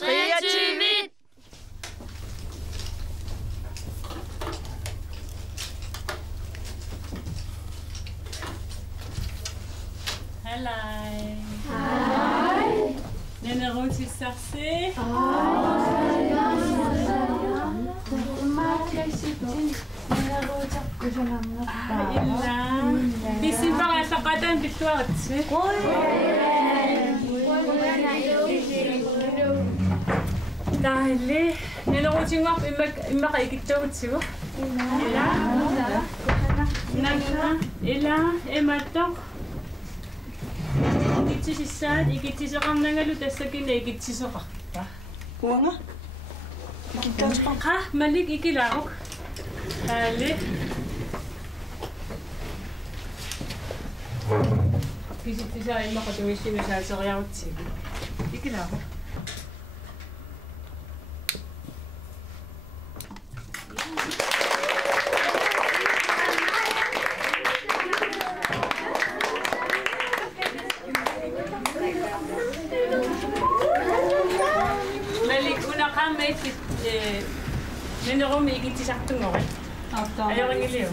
Hej. Hej. Nene Ruti Sarse. Bisimba sa katan bituat. Dahil nene Ruti ngap imma kaikitawtsigo. Ila ematok. Ikitsisissaat ikitsisaqarnangalu tassakina ikitsisaqarpa. Kuanga? Qa malik ikilaaruk. Ali. Kisittisaa immaqatuissimi saaseriarutsigi. Ikilaaruk. Nene ikitsisartungori. Ajorangiliu.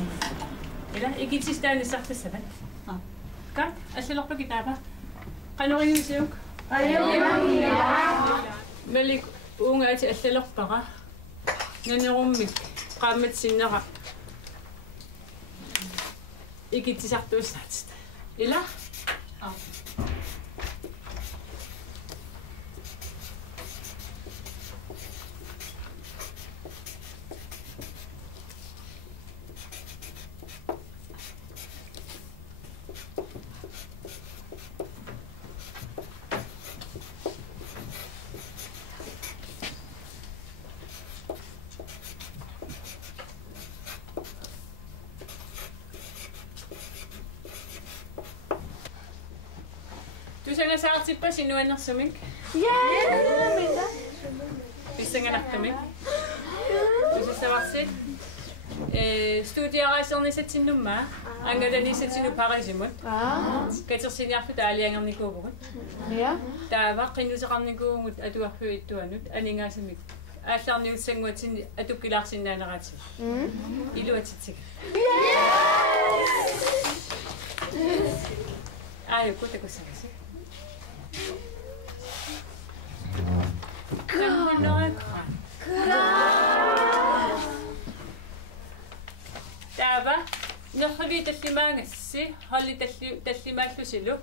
Ila ikitsistaanisartassavat. Kat assalorpa kitaapa. Qanuringisiuk. Malik ungaati allalorpaqa. Nanerummik qaammat sinnera. Ikitsisartuussaat. Ila? Tusanga saartippa sinuannersumik. Pissanganartumik. Tusassavarsit. Studiaraasernissatsinumma angalanissatinu parisimut. Katersiniarfu taaliangarnikuupugut. Taava qinnuseqarnikuugut atuarfu ittuanut aningaasumik. Aallarniussanguatsin atukkilaarsinnaaneraati. Iluatitsik. Ayo kutakussagasi. Taava nohli tallimaangassi holli tallimaallusilu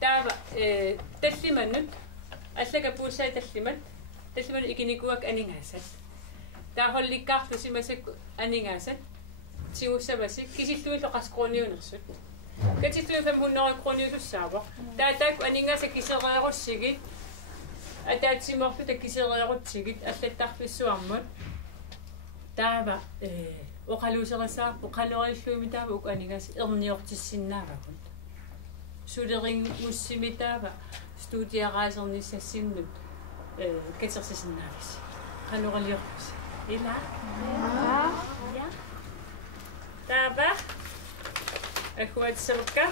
taava tallimannut allakapuussai tallimat ikinikuak aningaasat taa hollikkaarlusimasak aningaasat tigussavasik kisilluilloqasqruuniunersut katittuufam hunnerikruuniulussaava taataak aningaasa kisereerussigit атаатсиморфу таккисериарутсигит аллаттарфиссуармут таава оқалуусерисаарпу қалориллуими таава ук анигас ерниортиссиннаавагут сулерин муссимитаава студиараасерниссассиннут катерсисиннаавис қалорилиорпус ила я таава ахуатсерка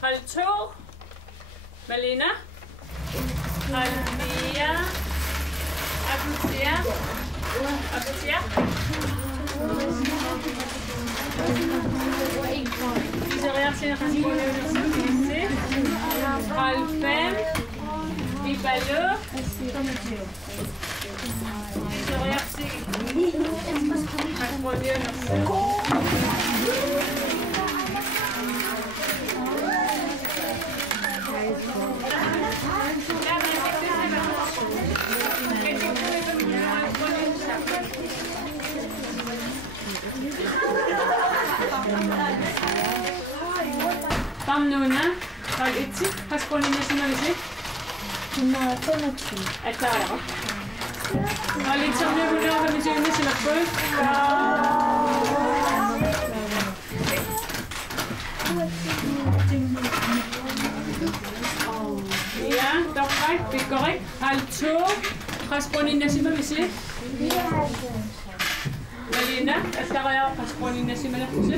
халтоо Malina Alvia Abutia Alfem Ibalo Pamnuna, hal itse, hasponinnasimavisi. Atara. Hal itsamnerunaavamisiunnasimappu. Ja, doch korrekt, det er korrekt. Hal 2, hasponinnasimavisi. Malina, atara hasponinnasimavisi.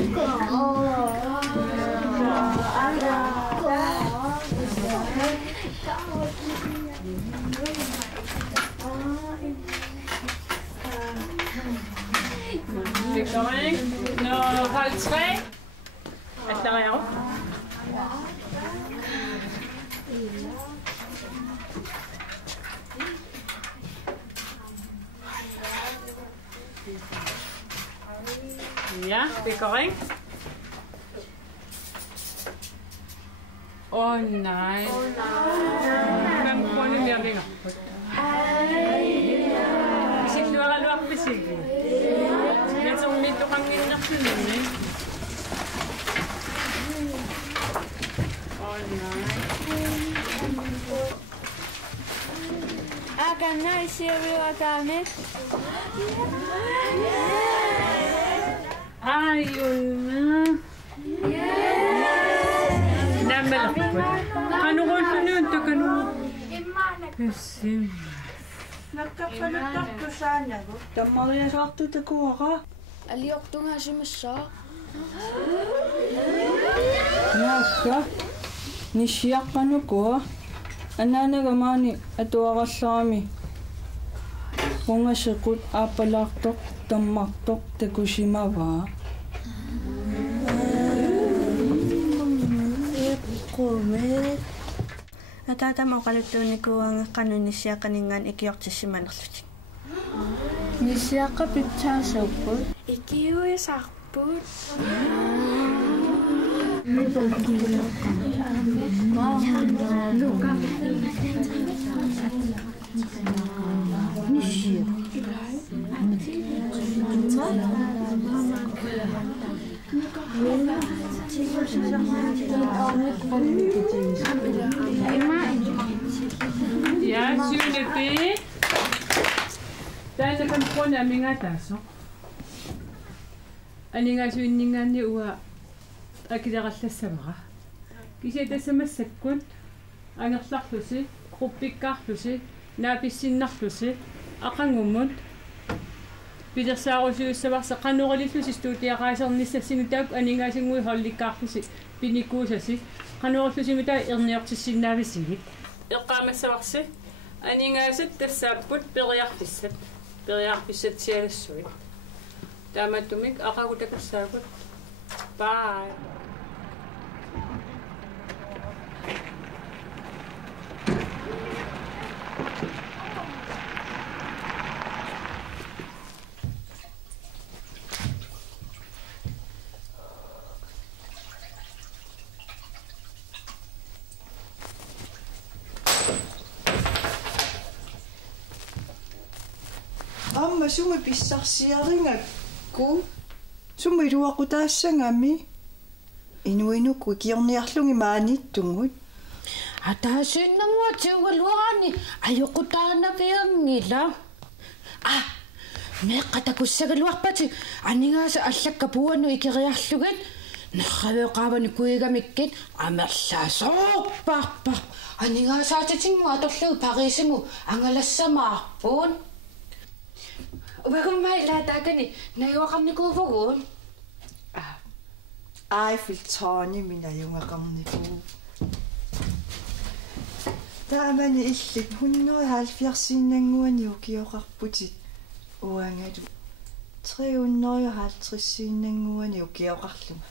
Det er korrekt. Når hold 3. Atara op. Ja, det er korrekt. Nej. Hvem kunne mere vinger? Hvis ikke du har lov til det. Det er sådan lidt, du kan ikke nok til det. Nej, siger vi, at der er med. Ayun na. Namalakot. Ano ko sunod? Kano? Kasi. Nakkapalutak ko sana ko. Tamali na sakto ko ka. Aliyok to nga siya masya. Naka. Nishiyak ka no ko. Anana gamani ato akasami. Kung nga sikut apalaktok tamaktok Tekushima wa. Kumet. Natatama ko kalito ni ko ang kanon ni siya kaningan ikiyok sa simanaksutik. Ni siya ka pitsa sa upod. Ikiyo yung sakput. Ja, syvende B. Dahil nakampo namin nga taso. Ani nga syuningan ni uwa. Akidakasla sa mga. Kasi ito sa masakot. Angaslaklusi, kupikaklusi, napisinaklusi, akangumot. Pidasa ako siya sa baka kanukalislusi studia kasang nisa sinutag ani nga singui holikaklusi pinikusasi. Kanukalislusi mita irniok si sinabisigit. Iqamasawaqsi ani nga sit tasabut piriaqpisat. Piriaqpisat siyalassuit. Tamatumik aqagutakassagut. Bye. Amma sumi pissarsiaringakku. Sumi luaqutaassangami. Inuinukku kiorniarlungi maanittungut. Ataasinangua tiugaluarani ayuqutaana piangila. Meqqatakussagaluarpati aningaasa allakkapuanu ikiriarlugit nerraveqaavani kuigamikkit amerlaasorparpa aningaasaatatsingu atorlugu Parisingu angalassamaarpuun. Uvakummailaatakani najuaqarnikuuvuguun. Eiffeltårne minajungaqarniku. Taamani illik 170 ukioqarputit uangatu 350 ukioqarlunga.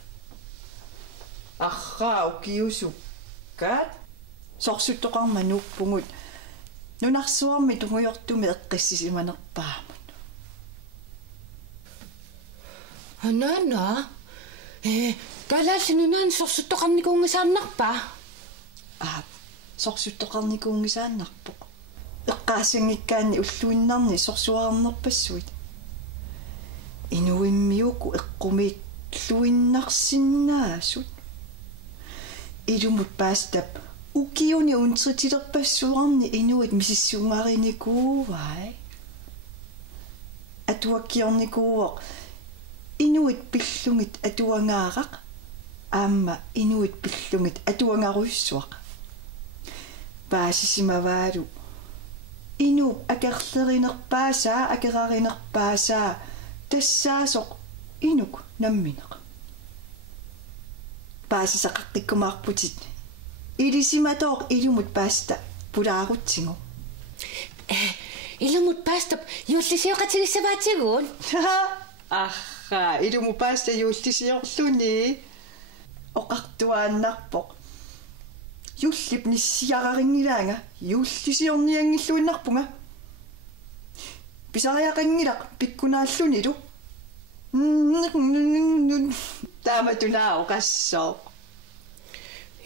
Arra ukiusukkaat sorsuttoqarma nuuppungut nunarsuarmi tungujortumi eqqissisimanerpaamun. Anana kalaassinunan sorsuttoqarnikuungisaannarpa. Sorsuttoqarnikuungisaannarpoq. Eqqaassangikkaanni ulluinnarni sorsuarnerpassuit. Inuimmiuku eqqumiittluinnarsиннаасут. Ilumut paastap ukiuni untritilerpassuarni inuit misissungarinikuuvai. Atuakkiornikuuoq inuit pillungit atuangaaraq aamma inuit pillungit atuangaruissuaq. Paasisimavaalu inu akerlerinerpaasaa akerarinerpaasaa тассаасоқ инук намминеқ паасисақаққиккумаарпутит илисиматооқ илумут пааста пулаарутсигу илумут паастап юуллисиоқатигиссаваатигуун ахха илуму пааста юуллисиорлуни оқартуааннарпоқ юллип ниссиарарингилаанга юуллисиорниангиллуиннарпунга писариақангилақ пиккунааллунилу тааматунаа оқассоо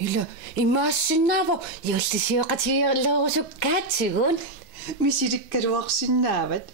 ила имаассиннаава юуллисиоқатигиерлерусуккаатсигуун мисиликкалуарсиннаават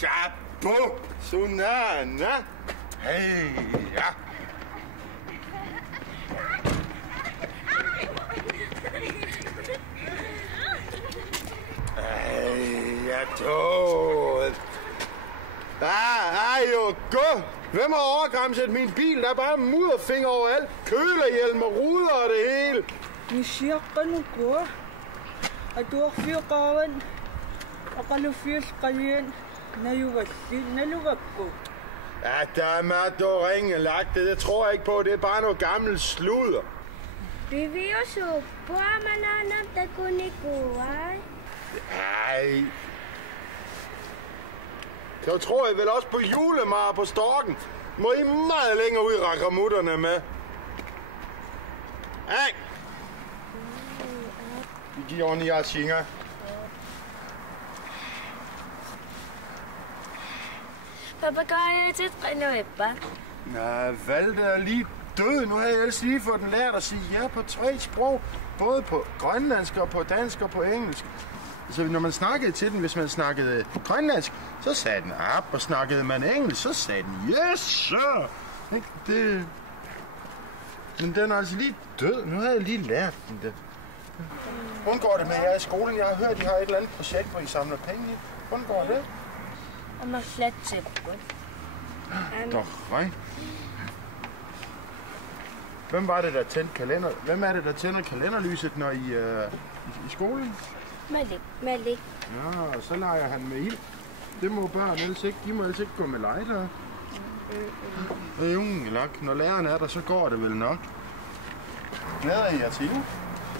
Chapeau, Sunana. Hey, ja. Hey, ja, toget. Jo, gå. Hvem har overgramset min bil? Der er bare mudderfinger overalt. Kølerhjelm og ruder og det hele. нисиаққанукуа атуарфиоқаран ақалуффиулқалиан наювалли налуваппу. Ja, der er mørkt og ringelagt. Det tror jeg ikke på. Det er bare noget gammelt sludder. Biviosuppua mananamtakunikuai. Ej. Så tror jeg vel også på julemar på storken. Må I meget længere ud række mutterne med. Ej. Vi giver ordentligt jeres singer. Papagøjetrænueppa. Ja, Valde er lige død. Nu har jeg ellers lige fået den lært at sige ja på 3 sprog. Både på grønlandsk og på dansk og på engelsk. Så når man snakkede til den, hvis man snakkede grønlandsk, så sagde den op, og snakkede man engelsk, så sagde den yes, sir. Ikke? Det... Men den er altså lige død. Nu har jeg lige lært den det. Hvordan går det med jer i skolen? Jeg har hørt, I har et eller andet projekt, hvor I samler penge i. Hvordan går det? Om at flatte på. Nej. Hvem var det, der tændte kalender? Hvem er det, der tænder kalenderlyset, når I i skolen? Malik. Ja, så leger han med ild. Det må børn ellers ikke. De må ellers ikke gå med lighter. Jungen nok. Når læreren er der, så går det vel nok. Glæder I jer til jul?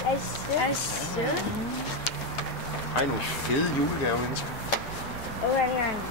Asø. Ej, nogle fede julegaver, mennesker. Og en anden.